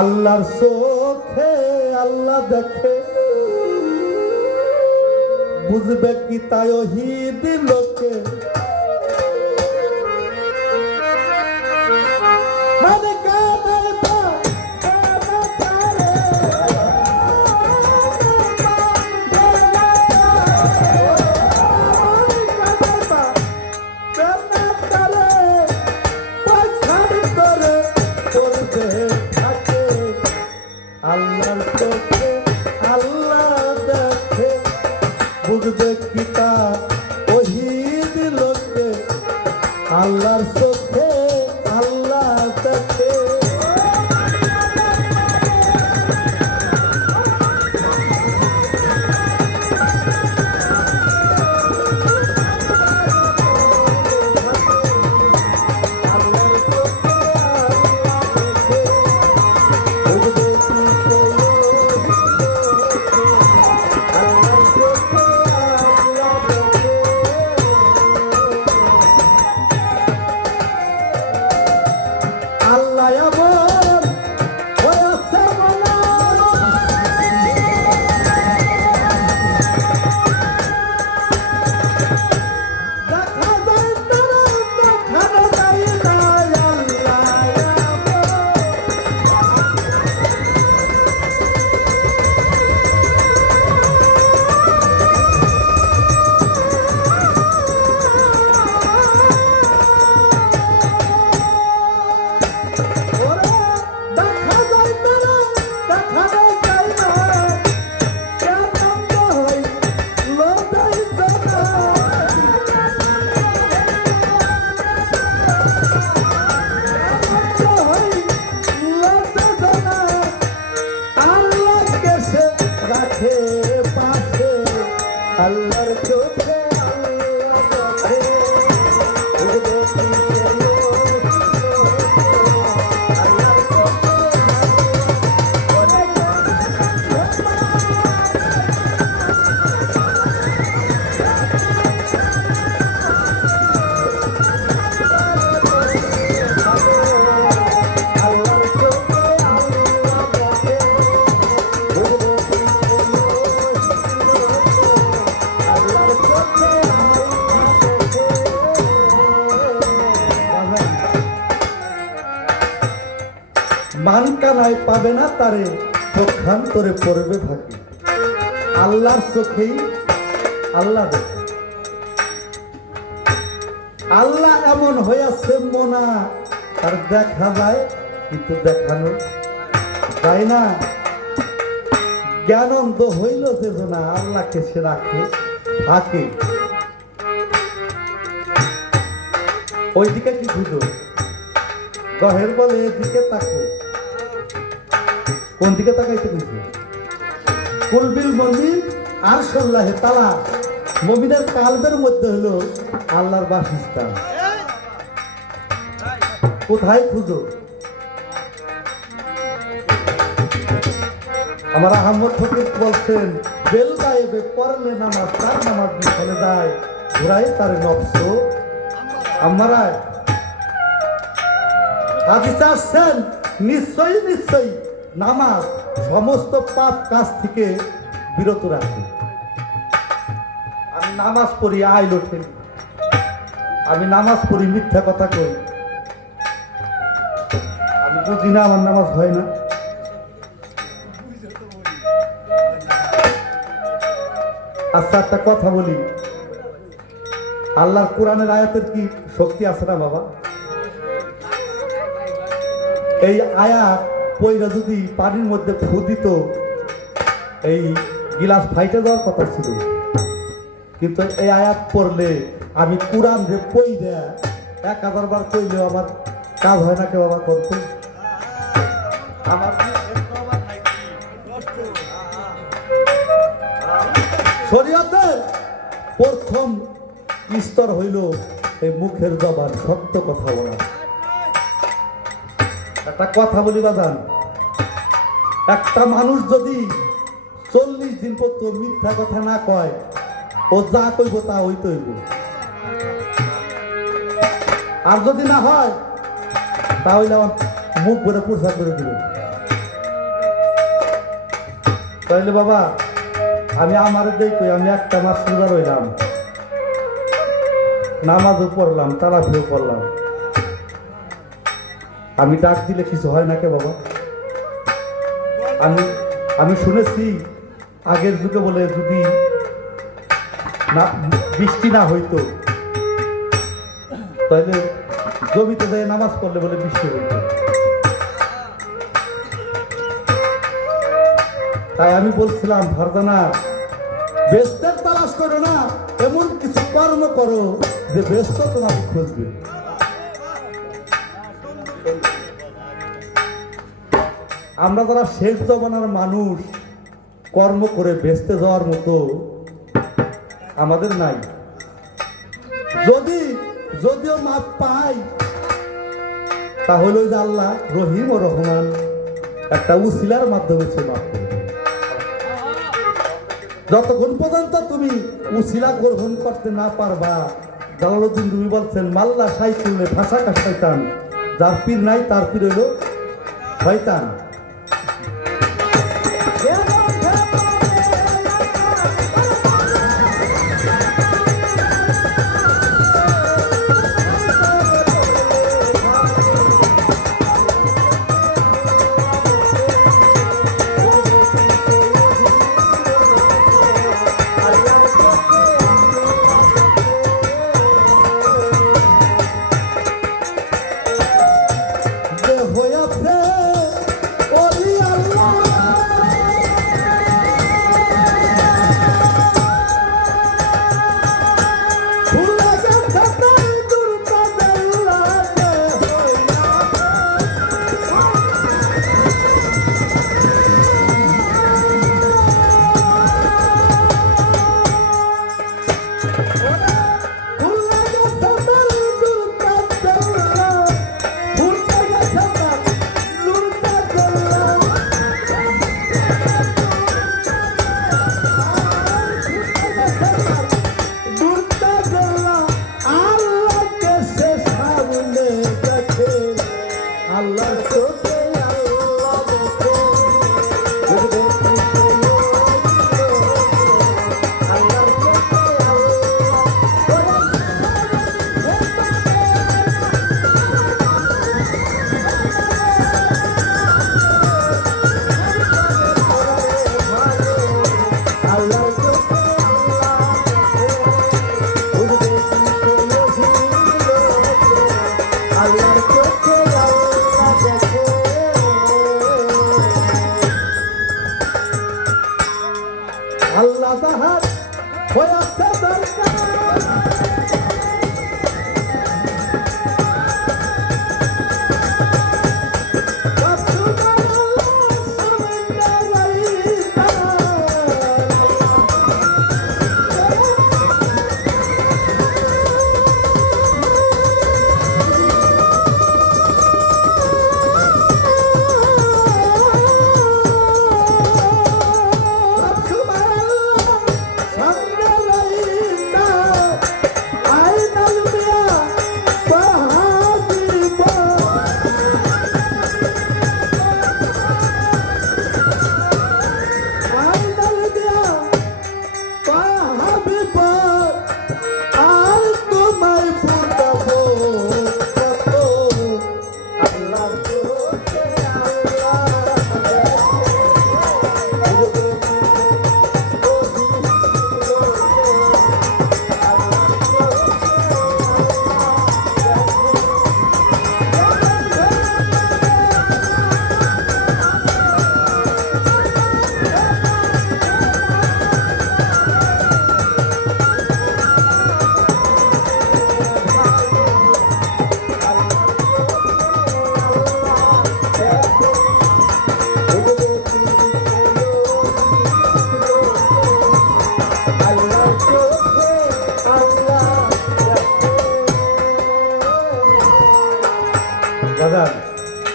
আল্লাহর চোখে আল্লাহ দেখে। বুঝবে কি তাই ওহিদ লোকে? মানকানায় পাবে না, তারে চোখান্তরে পড়বে থাকি আল্লাহর চোখেই আল্লাহ দেখে। আল্লাহ এমন হইয়াছে মোনা আর দেখা যায়, কিন্তু দেখানো যায় না? জ্ঞান জ্ঞানন্দ হইল যে না আল্লাহকে সে রাখে, থাকে। ওইদিকে কি বুঝো? গহের বলে, এদিকে তাকো। কোন দিকে তাকাইতে কইছে কুলবিল মমিন আর সল্লাহে তালা। মমিনের কালবের মধ্যে হলো আল্লাহর বাসস্থান। কোথায় খুঁজো? আমার আহমদ ফকির বলছেন, বেল গায়েবে পড়লে নামাজ, তার নামাজ ফলে দেয় ঘুরাই তার নকশ আমারায় হাদিসে আসছেন, নিশ্চয়ই নিশ্চয়ই। নামাজ সমস্ত পাপ কাজ থেকে বিরত রাখবে। আমি নামাজ পড়ি আইল ঠেলি আমি নামাজ পড়ি, মিথ্যা কথা কই। আমি বুঝি না, আমার নামাজ হয় না। আচ্ছা একটা কথা বলি। আল্লাহর কোরআনের আয়াতের কি শক্তি আছে না বাবা? এই আয়াত পইরা যদি পানির মধ্যে ফু দিত, এই গিলাস ফাইটে যাওয়ার কথা ছিল। কিন্তু এই আয়াত পড়লে আমি কোরআন রে পই দেয়া, এক হাজার বার কইলেও আমার কাজ হয় না, কেউ আবার করতে আমার শরীয়তের প্রথম স্তর হইল এই মুখের জবান, সত্য কথা বলা। একটা কথা বলি বাদান একটা মানুষ যদি চল্লিশ দিন পর্যন্ত মিথ্যা কথা না কয়, ও যা কইব তা হইতে হইব আর যদি না হয়, তাহলে আমার মুখ ভরে প্রসাদ করে দিবেন। তাহলে বাবা, আমি আমার দেখি আমি একটা মাস সোজা রইলাম। নামাজও পড়লাম তারাফিও পড়লাম আমি ডাক দিলে কিছু হয় না কে বাবা? আমি আমি শুনেছি, আগের যুগে বলে যদি না, বৃষ্টি না হইতো, তাহলে জমিতে যায় নামাজ পড়লে বলে বৃষ্টি হইতো। তাই আমি বলছিলাম, ফারজানা বেস্তের তালাশ করো না, এমন কিছু কর্ম করো যে ব্যস্ত তোমাকে খুঁজবে। আমরা যারা শেষ জমানার মানুষ, কর্ম করে বেচতে যাওয়ার মতো আমাদের নাই যদি, যদিও মাপ পাই তাহলে আল্লাহ রহিম ও রহমান একটা উসিলার মাধ্যমে সে মাপ করবে। যতক্ষণ পর্যন্ত তুমি উসিলা গ্রহণ করতে না পারবা জালালুদ্দিন রুমি বলছেন, মাল্লা সাইকেলে ভাষা কাজ শয়তান, যার পীর নাই তার পীর হইল শয়তান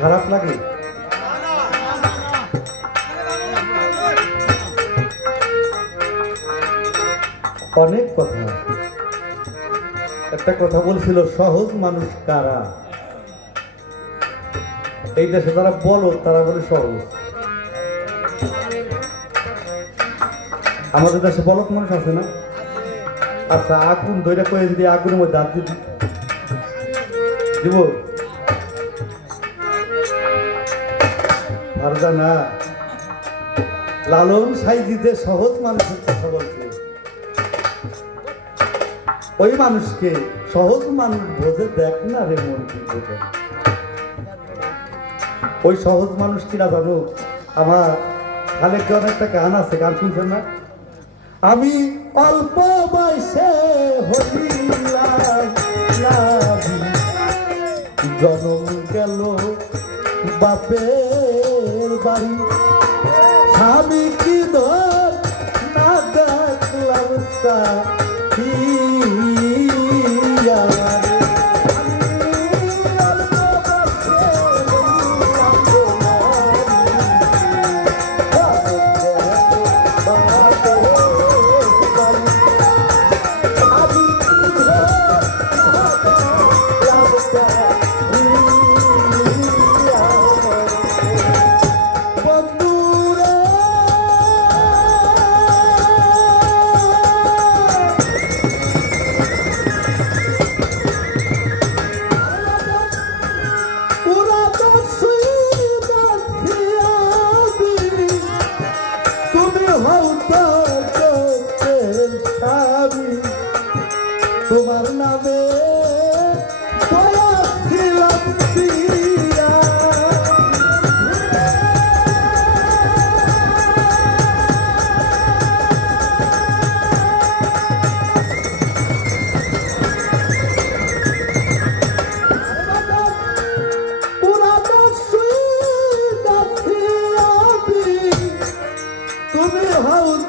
খারাপ লাগে? অনেক কথা। একটা কথা বলছিল, সহজ মানুষ কারা? এই দেশে তারা বলো, তারা বলে সহজ। আমাদের দেশে বলক মানুষ আছে না? আচ্ছা আগুন ধরে কয়ে যদি আগুনের মধ্যে হাত দিবি? পারবা না লালন সাইজি যে সহজ মানুষের কথা বলছে। ওই মানুষকে সহজ মানুষ বোঝে, দেখ না রে মন বোঝে। ওই সহজ মানুষ কিনা জানো? আমার খালেক একটা গান আছে? গান শুনছেন না? আমি অল্প বয়সে। জনম গেল বাপের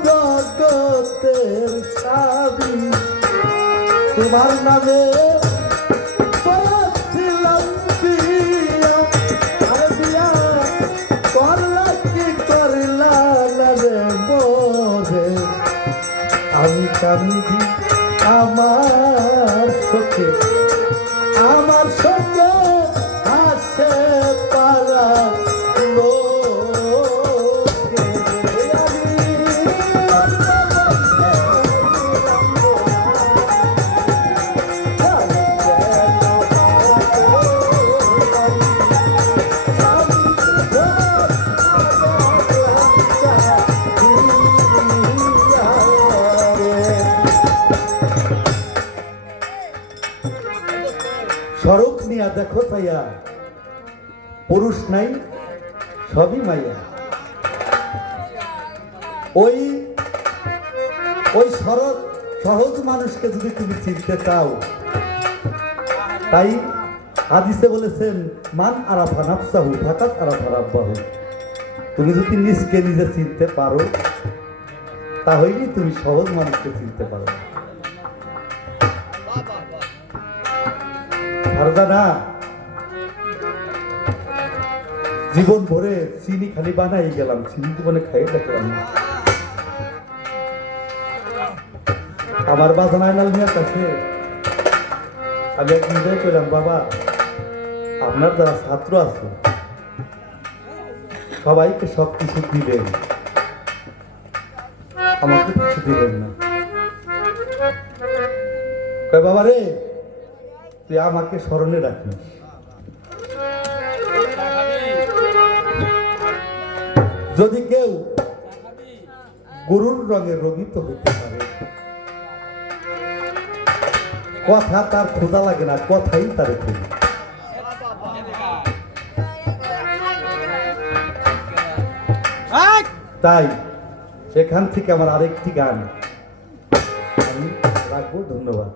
জগতের সাবি তোমার নামে পুরুষ নাই, সবই মাইয়া। ওই ওই সরল, সহজ মানুষকে যদি তুমি চিনতে চাও, তাই হাদিসে বলেছেন, মান আরাফা নাফসাহু ফাকাত আরাফা রাব্বাহু। তুমি যদি নিজকে নিজে চিনতে পারো, তাহলেই তুমি সহজ মানুষকে চিনতে পারো। ফারজানা জীবন ভরে চিনি খালি বানাই গেলাম, চিনি জীবনে খাই দেখলাম। আমার বাজান আয়নাল মিয়ার কাছে আমি এক নিজে কইলাম, বাবা, আপনার যারা ছাত্র আছে, সবাইকে সব কিছু দিলেন আমাকে কিছু দিলেন না। বাবা রে তুই আমাকে স্মরণে রাখিস। যদি কেউ গরুর রঙে রঙিত হইতে পারে কথা তার খোঁজা লাগে না কথাই তার খুঁজে তাই এখান থেকে আমার আরেকটি গান। আমি রাখব ধন্যবাদ।